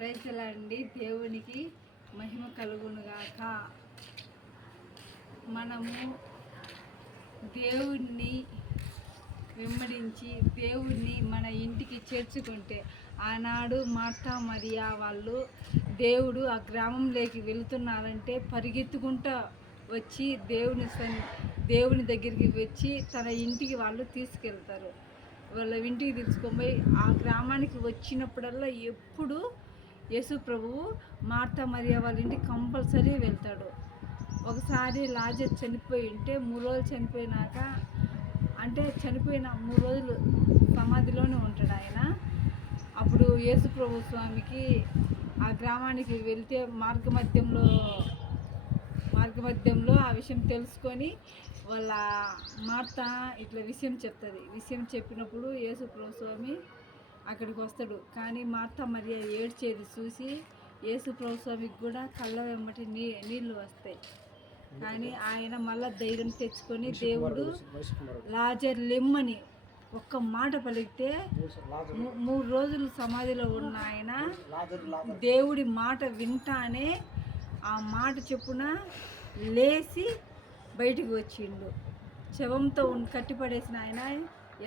ప్రైజ్లాడండి. దేవునికి మహిమ కలుగునుగాక. మనము దేవుణ్ణి వెంబడించి దేవుణ్ణి మన ఇంటికి చేర్చుకుంటే, ఆనాడు మార్తా మరియా వాళ్ళు దేవుడు ఆ గ్రామంలోకి వెళుతున్నారంటే పరిగెత్తుకుంటూ వచ్చి దేవుని దగ్గరికి వచ్చి తన ఇంటికి వాళ్ళు తీసుకెళ్తారు. వాళ్ళ ఇంటికి తీసుకొని ఆ గ్రామానికి వచ్చినప్పుడల్లా ఎప్పుడు యేసు ప్రభువు మార్తా మరియా వాళ్ళ ఇంటికి కంపల్సరీ వెళ్తాడు. ఒకసారి లాజర్ చనిపోయి ఉంటే 3 రోజులు చనిపోయినాక, అంటే చనిపోయిన 3 రోజులు సమాధిలోనే ఉంటాడు ఆయన. అప్పుడు యేసు ప్రభు స్వామికి ఆ గ్రామానికి వెళ్తే మార్గమధ్యంలో ఆ విషయం తెలుసుకొని వాళ్ళ మార్త ఇట్లా విషయం చెప్తుంది. విషయం చెప్పినప్పుడు యేసు ప్రభు స్వామి అక్కడికి వస్తాడు. కానీ మార్తా మరియా ఏడ్చేది చూసి యేసు ప్రభు స్వామికి కూడా కళ్ళ వెంబటి నీళ్ళు వస్తాయి. కానీ ఆయన మళ్ళా ధైర్యం తెచ్చుకొని దేవుడు లాజర్ లెమ్మని ఒక్క మాట పలికితే 3 రోజులు సమాధిలో ఉన్న ఆయన దేవుడి మాట వింటానే ఆ మాట చెప్పున లేచి బయటికి వచ్చిండు. శవంతో కట్టిపడేసిన ఆయన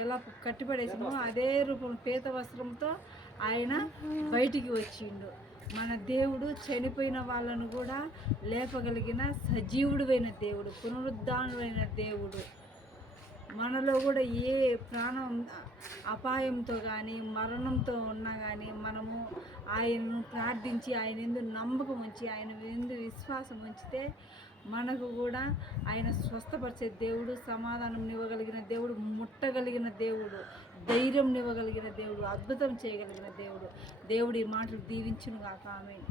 ఎలా కట్టిపడేసినో అదే రూపం పేత వస్త్రంతో ఆయన బయటికి వచ్చిండు. మన దేవుడు చనిపోయిన వాళ్ళను కూడా లేపగలిగిన సజీవుడువైన దేవుడు, పునరుద్ధానుడైన దేవుడు. మనలో కూడా ఏ ప్రాణం అపాయంతో కానీ మరణంతో ఉన్నా కానీ మనము ఆయనను ప్రార్థించి ఆయన యందు నమ్మకం ఉంచి ఆయన యందు విశ్వాసం ఉంచితే మనకు కూడా ఆయన స్వస్థపరిచే దేవుడు, సమాధానం ఇవ్వగలిగిన దేవుడు, ముట్టగలిగిన దేవుడు, ధైర్యం ఇవ్వగలిగిన దేవుడు, అద్భుతం చేయగలిగిన దేవుడు. దేవుడి మాటలు దీవించును గాక. ఆమేన్.